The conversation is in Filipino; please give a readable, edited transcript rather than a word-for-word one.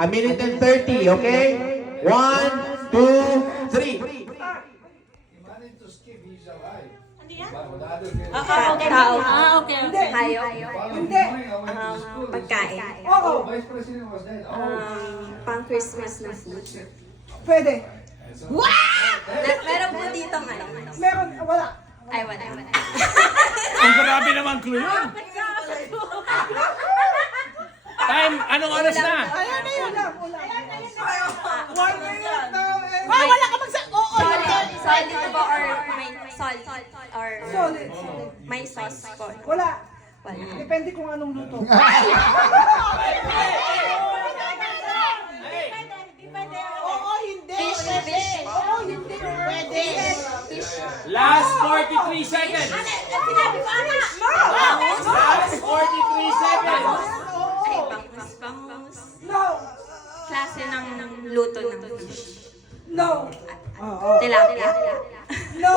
A minute and 30, okay? 1, 2, 3. Okay. Hayop. Hindi. Pagkain. Oo. Pang Christmas na food. Pwede. Meron po dito ngayon. Meron, wala. Ay, wala. Ang grabe naman clue yun. Time, anong oras na? Ayan na yun. Ulam. 1 minute now. Wala ka magsa... Oo, Solid po or may solid or Solid. may sauce po. Wala. Wala. Depende kung anong luto. Oo, hindi. Fish. Oo, hindi. Pwede. Last 43 seconds. Sinabi ko, anak! Last 43 seconds. Ay, bangus. No. Klase ng luto ng fish. No. Tilapia. No.